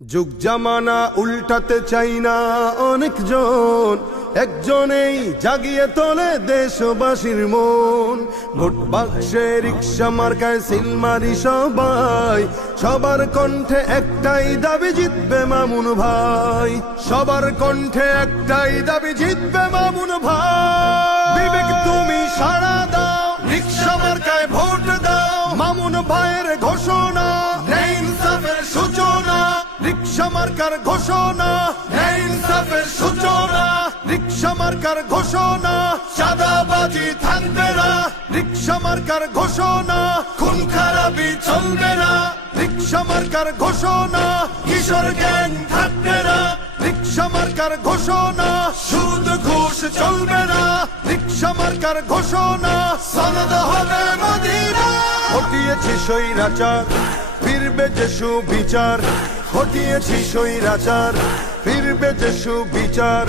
যুগ জামানা উল্টাতে চাই না অনেকজন, একজনেই জাগিয়ে তোলে দেশবাসীর মন। ভোট বাক্সে রিক্সা মার্কায় সিল মারি সবাই, সবার কণ্ঠে একটাই দাবি জিতবে মামুন ভাই। সবার কণ্ঠে একটাই দাবি জিতবে মামুন ভাই। বিবেক তুমি সাড়া দাও, রিক্সা মার্কায় ভোট দাও। মামুন ভাইয়ের ঘোষণা, ন্যায় ইনসাফের সূচনা। রিক্সা মার্কার ঘোষণা, ন্যায় ইনসাফের সূচনা। রিক্সা মার্কার ঘোষণা, চাঁদাবাজি থাকবে না। রিক্সা মার্কার ঘোষণা, খুন খারাপি চলবে না। রিক্সা মার্কার ঘোষণা, কিশোর গ্যাং থাকবে না। রিক্সা মার্কার ঘোষণা, সুদ ঘুষ চলবে না। রিক্সা মার্কার ঘোষণা, সনদ হবে মদিনা। হটিয়েছি স্বৈরাচার, ফিরবে যে সুবিচার। হটিয়েছি স্বৈরাচার, ফিরবে যে সুবিচার।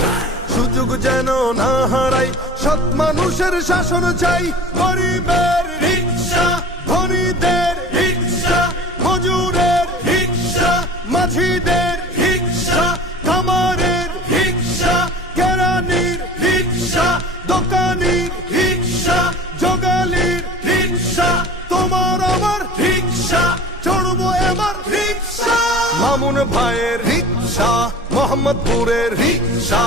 সুযোগ যেন না হারাই, সৎ মানুষের শাসন চাই। গরিবের রিক্সা, ধনীদের রিক্সা, মজুরের রিক্সা, মাঝিদের রিক্সা, কামারের রিক্সা, কেরানির রিক্সা, দোকানির রিক্সা, জোগালির রিক্সা। তোমার আমার রিক্সা, চড়বো এবার রিক্সা। মামুন ভাইয়ের রিক্সা, মোহাম্মদপুরের রিক্সা,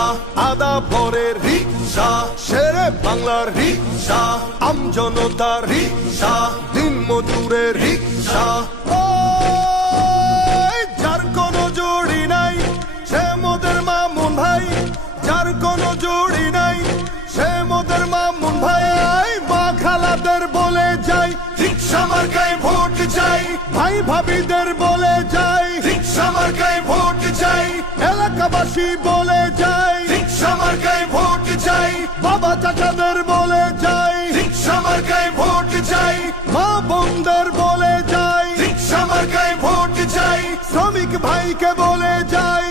আদাবরের রিক্সা, শেরে বাংলার রিক্সা, আমজনতার রিক্সা, দিন মজুরের রিক্সা। যার কোনো জুড়ি নাই সে মোদের মামুন ভাই। যার কোনো জুড়ি নাই সে মোদের মামুন ভাই। মা খালাদের বলে যাই, রিক্সা মার্কায় ভোট চাই। ভাই ভাবিদের বলে যাই, রিক্সা মার্কায় ভোট চাই। এলাকাবাসী বলে যাই, রিক্সা মার্কায় ভোট চাই। বাবা চাচাদের বলে যাই, রিক্সা মার্কায় ভোট চাই। মা বোনদের বলে যাই, রিক্সা মার্কায় ভোট চাই। শ্রমিক ভাইকে বলে যাই,